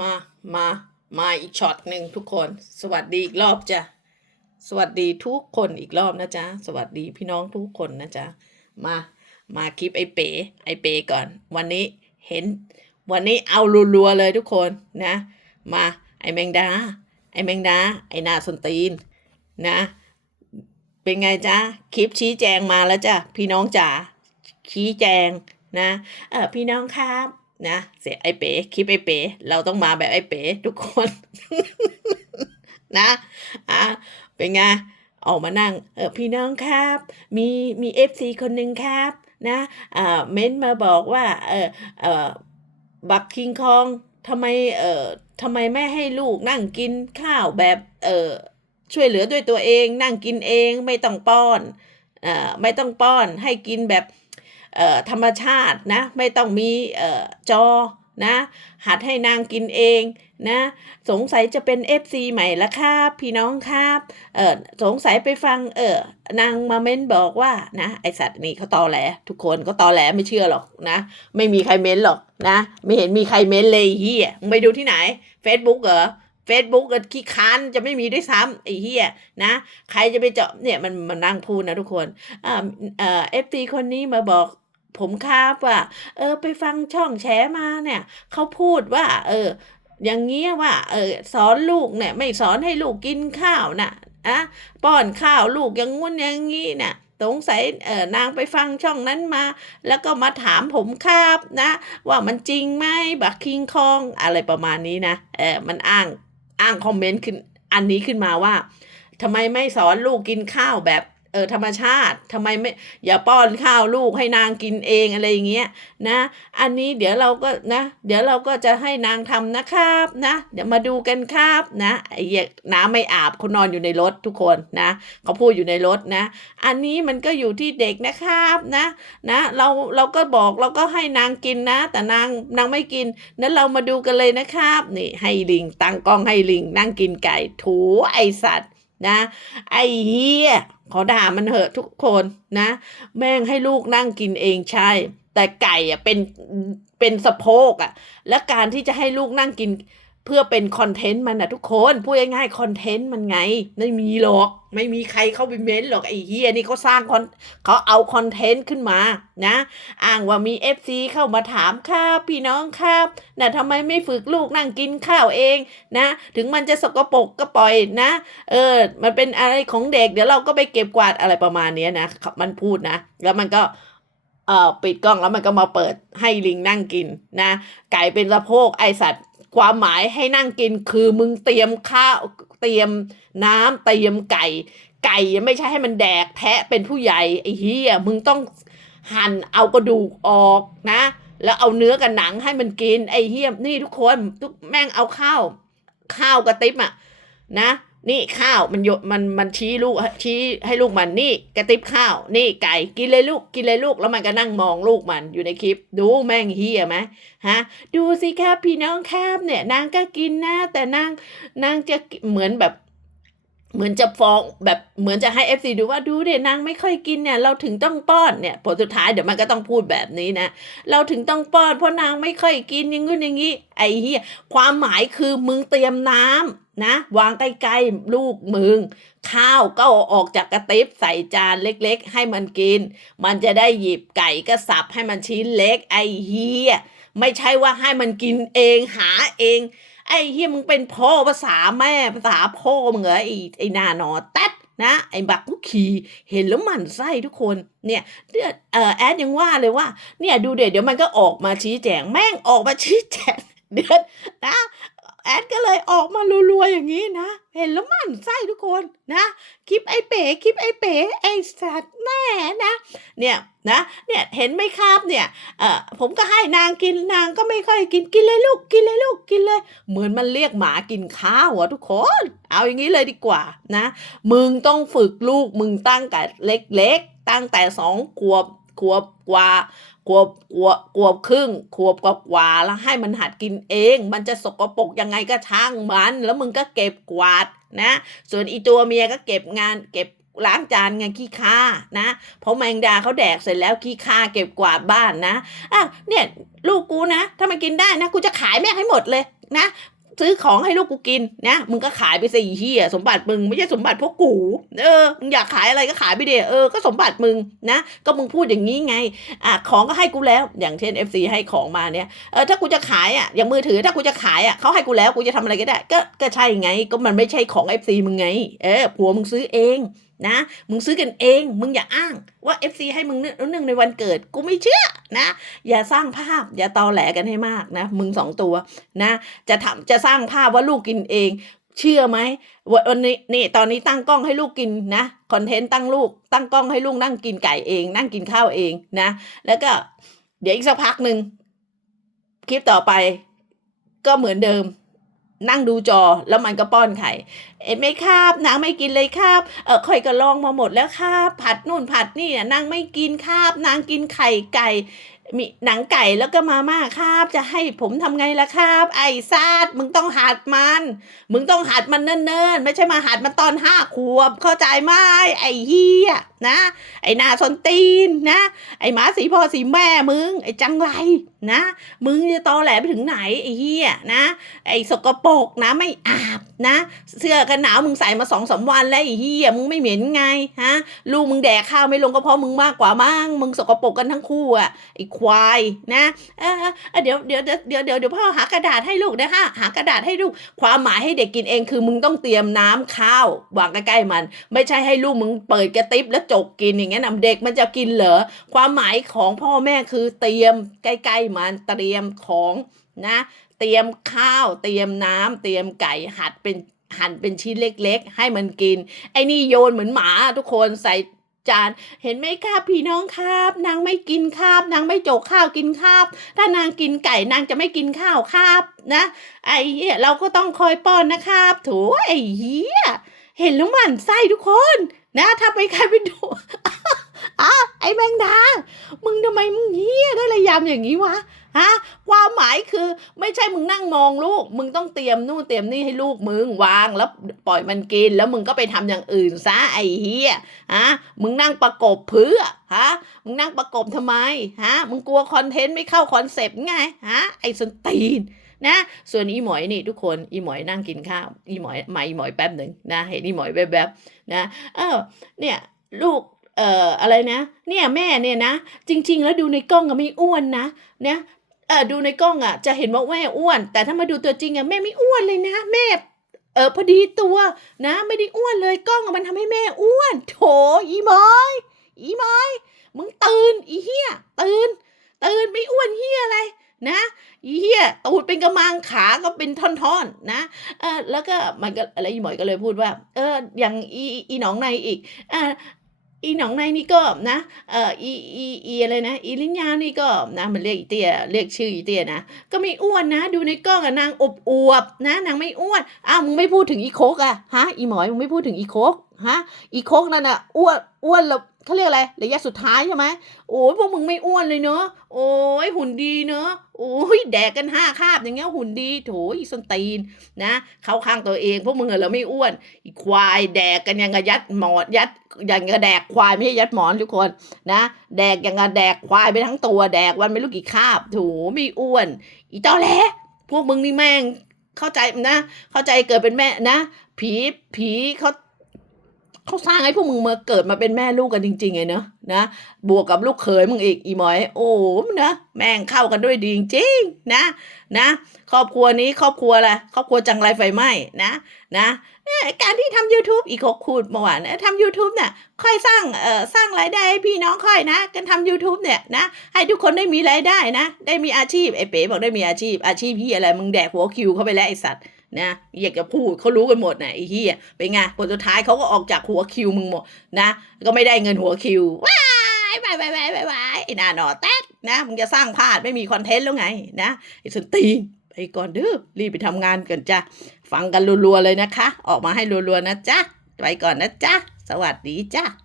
มา มา มาอีกช็อตหนึ่งทุกคน สวัสดีอีกรอบจ้ะ สวัสดีทุกคนอีกรอบนะจ๊ะ สวัสดีพี่น้องทุกคนนะจ๊ะ มา มาคลิปไอเป๋ ไอเป๋ก่อน วันนี้เห็น วันนี้เอารัวๆเลยทุกคนนะ มา ไอแมงดา ไอแมงดา ไอนาสนตีนนะ เป็นไงจ๊ะ คลิปชี้แจงมาแล้วจ้ะ พี่น้องจ๋า ชี้แจงนะ เออพี่น้องครับ นะเสียไอเป๋คลิปไอเป๋เราต้องมาแบบไอเป๋ทุกคน นะอะเป็นไงออกมานั่งเออพี่น้องครับ มีมีเอฟซีคนหนึ่งครับนะอ่าเม้นมาบอกว่าเออเออบักคิงคองทำไมเออทำไมไม่ให้ลูกนั่งกินข้าวแบบเออช่วยเหลือด้วยตัวเอง นั่งกินเองไม่ต้องป้อนอ่อไม่ต้องป้อนให้กินแบบ ธรรมชาตินะ ไม่ต้องมีออจอนะหัดให้นางกินเองนะสงสัยจะเป็น FC ใหม่ละครับพี่น้องครับเออสงสัยไปฟังเออนางมาเม้นบอกว่านะไอสัตว์นี่เขาตอแหล ทุกคนก็ตอแหลไม่เชื่อหรอกนะ ไม่มีใครเม้นหรอกนะ ไม่เห็นมีใครเม้นเลยเฮียไปดูที่ไหน Facebook เหรอ Facebook ก็ขี้ค้านจะไม่มีด้วยซ้ำไอ้เฮียนะ ใครจะไปเจาะเนี่ยมันมันนั่งพูดนะทุกคนอ่าเอ่อฟซีคนนี้มาบอก ผมครับว่า เออ ไปฟังช่องแฉมาเนี่ย เขาพูดว่า เออ อย่างเงี้ยว่า เออ สอนลูกเนี่ย ไม่สอนให้ลูกกินข้าวน่ะอะป้อนข้าวลูกอย่างงุ้นอย่างงี้น่ะสงสัยเออนางไปฟังช่องนั้นมา แล้วก็มาถามผมครับนะ ว่ามันจริงไหมบักคิงคองอะไรประมาณนี้นะเออมันอ้างอ้างคอมเมนต์ขึ้นอันนี้ขึ้นมาว่าทำไมไม่สอนลูกกินข้าวแบบ เออธรรมชาติทำไมไม่อย่าป้อนข้าวลูกให้นางกินเองอะไรอย่างเงี้ยนะ อันนี้เดี๋ยวเราก็นะ เดี๋ยวเราก็จะให้นางทำนะครับนะ เดี๋ยวมาดูกันครับนะไอ้เหี้ยน้ำไม่อาบเขานอนอยู่ในรถทุกคนนะเขาพูดอยู่ในรถนะ อันนี้มันก็อยู่ที่เด็กนะครับนะนะ เราเราก็บอกเราก็ให้นางกินนะ แต่นางนางไม่กินนั้นเรามาดูกันเลยนะครับนี่ให้ลิงตั้งกล้องให้ลิงนั่งกินไก่ถูไอสัตว์ นะไอ้เฮียขอด่ามันเหอะทุกคนนะ แม่งให้ลูกนั่งกินเองใช่ แต่ไก่อะเป็นเป็นสะโพกอะ และการที่จะให้ลูกนั่งกิน เพื่อเป็นคอนเทนต์มันนะทุกคนพูดง่ายๆคอนเทนต์มันไง ไม่มีหรอก ไม่มีใครเข้าไปเม้นหรอกไอ้เฮียนี่เขาสร้างคอนเขาเอาคอนเทนต์ขึ้นมานะ อ้างว่ามีเอฟซีเข้ามาถามครับพี่น้องครับนะทำไมไม่ฝึกลูกนั่งกินข้าวเองนะ ถึงมันจะสกปรกก็ปล่อยนะ เออ มันเป็นอะไรของเด็ก เดี๋ยวเราก็ไปเก็บกวาดอะไรประมาณนี้นะมันพูดนะ แล้วมันก็เอ่อปิดกล้องแล้วมันก็มาเปิดให้ลิงนั่งกินนะ ไก่เป็นสะโพกไอสัตว์ ความหมายให้นั่งกินคือมึงเตรียมข้าวเตรียมน้ำเตรียมไก่ ไก่ไม่ใช่ให้มันแดกแพะเป็นผู้ใหญ่ไอ้เฮียมึงต้องหั่นเอากระดูกออกนะ แล้วเอาเนื้อกับหนังให้มันกินไอ้เฮียนี่ทุกคนทุกแม่งเอาข้าว ข้าวกระติบอะนะ นี่ข้าวมันโยมันมันชี้ลูกชี้ให้ลูกมันนี่กระติบข้าว นี่ไก่กินเลยลูกกินเลยลูก แล้วมันก็นั่งมองลูกมันอยู่ในคลิป ดูแม่งเฮียไหมฮะ ดูสิครับพี่น้องครับเนี่ยนางก็กินนะแต่นางนางจะเหมือนแบบ เหมือนจะฟ้องแบบเหมือนจะให้เอฟซีดูว่าดูเด็นางไม่ค่อยกินเนี่ย เราถึงต้องป้อนเนี่ยผลสุดท้ายเดี๋ยวมันก็ต้องพูดแบบนี้นะ เราถึงต้องป้อนเพราะนางไม่ค่อยกินอย่างงู้นอย่างงี้ไอ้เหี้ยความหมายคือมึงเตรียมน้ำนะ วางใกล้ๆลูกมึง ข้าวก็ออกจากกระติบใส่จานเล็กๆ ให้มันกิน มันจะได้หยิบไก่ก็สับให้มันชิ้นเล็กไอ้เฮียไม่ใช่ว่าให้มันกินเองหาเอง ไอ้เฮียมึงเป็นพ่อภาษาแม่ภาษาพ่อมึงเหรอไอ้ไอ้นานอแตดนะไอ้บักกุขีเห็นแล้วหมันไส้ทุกคนเนี่ยเดือดเออแอดยังว่าเลยว่าเนี่ยดูเดี๋ยวเดี๋ยวมันก็ออกมาชี้แจงแม่งออกมาชี้แจงเดือนนะ แอดก็เลยออกมารัวๆอย่างนี้นะ เห็นแล้วมันไส้ทุกคนนะ คลิปไอ้เป๋ คลิปไอ้เป๋ ไอ้สัตว์แม่นะ เนี่ยนะ เนี่ยเห็นไหมครับเนี่ย เออผมก็ให้นางกินนางก็ไม่ค่อยกินกินเลยลูกกินเลยลูกกินเลย เหมือนมันเรียกหมากินข้าวอะทุกคน เอาอย่างนี้เลยดีกว่านะ มึงต้องฝึกลูกมึงตั้งแต่เล็กๆ ตั้งแต่สองขวบขวบกว่า ขวบขวบขวบครึ่งขวบกว่าแล้วให้มันหัดกินเอง มันจะสกปรกยังไงก็ช่างมัน แล้วมึงก็เก็บกวาดนะ ส่วนอีตัวเมียก็เก็บงานเก็บล้างจานไงขี้ข้านะ เพราะแมงดาเขาแดกเสร็จแล้วขี้ข้าเก็บกวาดบ้านนะอะเนี่ยลูกกูนะ ถ้ามันกินได้นะ กูจะขายแม่งให้หมดเลยนะ ซื้อของให้ลูกกูกินนะมึงก็ขายไปสิไอ้เฮียสมบัติมึงไม่ใช่สมบัติพวกกู เออมึงอยากขายอะไรก็ขายไปเดเออก็สมบัติมึงนะ ก็มึงพูดอย่างนี้ไงอะของก็ให้กูแล้ว อย่างเช่น FC ให้ของมาเนี่ยเออถ้ากูจะขายอะอย่างมือถือถ้ากูจะขายอะเขาให้กูแล้วกูจะทำอะไรก็ได้ ก็ก็ใช่ไง ก็มันไม่ใช่ของ FC มึงไง เออผัวมึงซื้อเอง นะ มึงซื้อกันเอง มึงอย่าอ้างว่า FC ให้มึงเนื่งในวันเกิด กูไม่เชื่อนะ อย่าสร้างภาพ อย่าตอแหลกันให้มากนะ มึงสองตัวนะ จะทำจะสร้างภาพว่าลูกกินเอง เชื่อไหมวันนี้นี่ตอนนี้ตั้งกล้องให้ลูกกินนะคอนเทนต์ตั้งลูก ตั้งกล้องให้ลูกนั่งกินไก่เอง นั่งกินข้าวเองนะ แล้วก็เดี๋ยวอีกสักพักหนึ่งคลิปต่อไปก็เหมือนเดิม นั่งดูจอแล้วมันก็ป้อนไข่เอ็นไม่คาบนางไม่กินเลยคาบเออค่อยก็ลองมาหมดแล้วคาบผัดนู่นผัดนี่น่ะนางไม่กินคาบนางกินไข่ไก่มีหนังไก่แล้วก็มาม่าครับ จะให้ผมทำไงล่ะครับ ไอ้ซาดมึงต้องหัดมัน มึงต้องหัดมันเนิ่นๆ ไม่ใช่มาหัดมันตอนห้าขวบ เข้าใจไหมไอ้เฮียนะ ไอ้นาสนตีนนะ ไอ้หมาสีพ่อสีแม่มึง ไอ้จังไรนะ มึงจะตอแหลไปถึงไหนไอ้เฮียนะ ไอ้สกปรกนะไม่อาบนะ เสื้อกันหนาวมึงใส่มาสองสามวันแล้วไอ้เฮียมึงไม่เหม็นไงฮะลูกมึงแดกข้าวไม่ลงก็เพราะมึงมากกว่ามั้งมึงสกปรกกันทั้งคู่อะไอ้ควายนะเออเดี๋ยวเดี๋ยวเดี๋ยวเดี๋ยวเดี๋ยวพ่อหากระดาษให้ลูกนะฮะหากระดาษให้ลูก ความหมายให้เด็กกินเองคือมึงต้องเตรียมน้ำข้าววางใกล้ๆมัน ไม่ใช่ให้ลูกมึงเปิดกระติบแล้วจกกินอย่างเงี้ยนะเด็กมันจะกินเหรอความหมายของพ่อแม่คือเตรียมใกล้ๆมันเตรียมของนะเตรียมข้าวเตรียมน้ำเตรียมไก่หัดเป็นหั่นเป็นชิ้นเล็ก ๆ ให้มันกิน ไอ้นี่โยนเหมือนหมาทุกคนใส่ จานเห็นไหมครับพี่น้องครับนางไม่กินครับ นางไม่โจกข้าวกินครับ ถ้านางกินไก่นางจะไม่กินข้าวครับนะไอ้เหี้ยเราก็ต้องคอยป้อนนะครับโถไอ้เหี้ยเห็นแล้วหมันไส้ทุกคนนะถ้าไปใครไปดูอะไอ้แมงดา มึงทำไมมึงเหี้ยได้ระยำอย่างนี้วะฮะความหมา คือ ไม่ใช่มึงนั่งมองลูก มึงต้องเตรียมนู่นเตรียมนี่ให้ลูกมึงวางแล้วปล่อยมันกิน แล้วมึงก็ไปทำอย่างอื่นซะไอ้เหี้ยฮะมึงนั่งประกบเพื่อฮะมึงนั่งประกบทำไมฮะมึงกลัวคอนเทนต์ไม่เข้าคอนเซปต์ไงฮะไอ้สนตีนนะส่วนอีหมอยนี่ทุกคนอีหมอยนั่งกินข้าวอีหมอยมาอีหมอยแป๊บหนึ่งนะเห็นอีหมอยแวบๆนะเออเนี่ยลูกเอ่ออะไรนะ เนี่ยแม่เนี่ยนะ จริง ๆ แล้วดูในกล้องอะไม่อ้วนนะเนี่ย ออดูในกล้องอะ จะเห็นว่าแม่อ้วน แต่ถ้ามาดูตัวจริงอะแม่ไม่อ้วนเลยนะแม่เออพอดีตัวนะไม่ได้อ้วนเลยกล้องอะมันทำให้แม่อ้วน โถอีมอยอีมอยมึงตื่นอีเฮียตื่นตื่นไม่อ้วนเฮียอะไรนะอีเหี้ยตูดเป็นกระมังขาก็เป็นท่อนๆนะเออแล้วก็มันก็อะไรอีหมอยก็เลยพูดว่า เอออย่างอีอีหนองในอีกอ่า อีหนองในนี่ก็นะเอออีอีอีอะไรนะ อีลิญญานี่ก็นะมันเรียกอีเตี้ยเรียกชื่ออีเตี้ยนะก็ไม่อ้วนนะ ดูในกล้องอะนางอบอวบนะนางไม่อ้วนอ้าวมึงไม่พูดถึงอีโคกอะฮะอีหมอยมึงไม่พูดถึงอีโคกฮะอีโคกนั่นอะอ้วนอ้วนแล้ว เขาเรียกอะไรระยะสุดท้ายใช่ไหมโอ้ยพวกมึงไม่อ้วนเลยเนอะโอ้ยหุ่นดีเนอะโอ้ยแดกกันห้าคาบอย่างเงี้ยหุ่นดีโถอีสันตีนนะเข้าข้างตัวเองพวกมึงเหรอไม่อ้วนอีควายแดกกันยังกะยัดหมอนยัดอย่างกะแดกควายไม่ใช่ยัดหมอนทุกคนนะ แดกอย่างกะแดกควายไปทั้งตัวแดกวันไม่รู้กี่คาบโถไม่อ้วน อีตอแหลพวกมึงนี่แม่งเข้าใจนะ เข้าใจเกิดเป็นแม่นะ ผีผีเขา เขาสร้างให้พวกมึงมาเกิดมาเป็นแม่ลูกกันจริงๆไงเนอะนะบวกกับลูกเขยมึงอีกอีหมอย โอ้โหนะแม่งเข้ากันด้วยดีจริงๆนะนะครอบครัวนี้ครอบครัวอะไรครอบครัวจังไรไฟไหม้นะนะการที่ทำ YouTube อีกเขาคูดเมื่อวานทำ YouTube เนี่ยค่อยสร้างเอ่อสร้างรายได้ให้พี่น้องค่อยนะกันทำ YouTube เนี่ยนะให้ทุกคนได้มีรายได้นะ ได้มีอาชีพไอ้เป๋บอกได้มีอาชีพอาชีพพี่อะไรมึงแดกหัวคิวเข้าไปแล้วไอ้สัตว์ นะอยากจะพูดเขารู้กันหมดนะไอ้เฮียเป็นไงผลสุดท้ายเขาก็ออกจากหัวคิวมึงหมดนะ ก็ไม่ได้เงินหัวคิวว้ายบายบายบายบายบายไอ้น้าหนอแต๊ดนะมึงจะสร้างพลาดไม่มีคอนเทนต์แล้วไงนะไอ้สนตีนไปก่อนเด้อรีบไปทำงานก่อนจ้ะฟังกันรัวๆเลยนะคะ ออกมาให้รัวๆนะจ๊ะไปก่อนนะจ๊ะสวัสดีจ้ะ